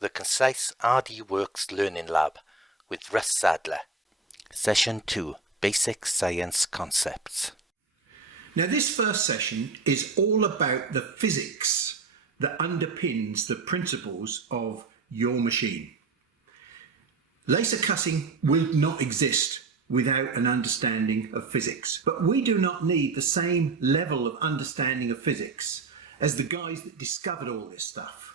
the Concise RDWorks Learning Lab with Russ Sadler. Session 2, Basic Science Concepts. Now this first session is all about the physics that underpins the principles of your machine. Laser cutting will not exist without an understanding of physics, but we do not need the same level of understanding of physics as the guys that discovered all this stuff.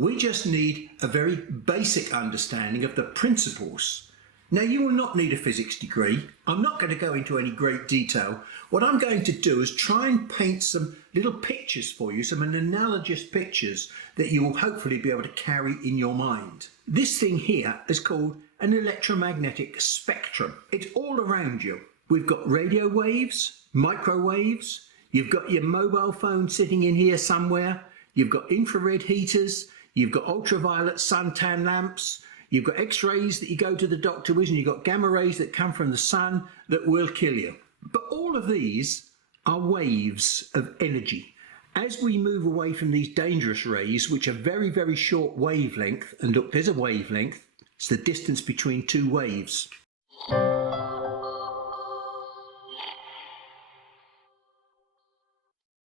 We just need a very basic understanding of the principles. Now, you will not need a physics degree. I'm not going to go into any great detail. What I'm going to do is try and paint some little pictures for you, some analogous pictures that you will hopefully be able to carry in your mind. This thing here is called an electromagnetic spectrum. It's all around you. We've got radio waves, microwaves, you've got your mobile phone sitting in here somewhere, you've got infrared heaters, you've got ultraviolet suntan lamps, you've got x-rays that you go to the doctor with, and you've got gamma rays that come from the sun that will kill you. But all of these are waves of energy. As we move away from these dangerous rays, which are very, very short wavelength, and look, there's a wavelength, it's the distance between two waves.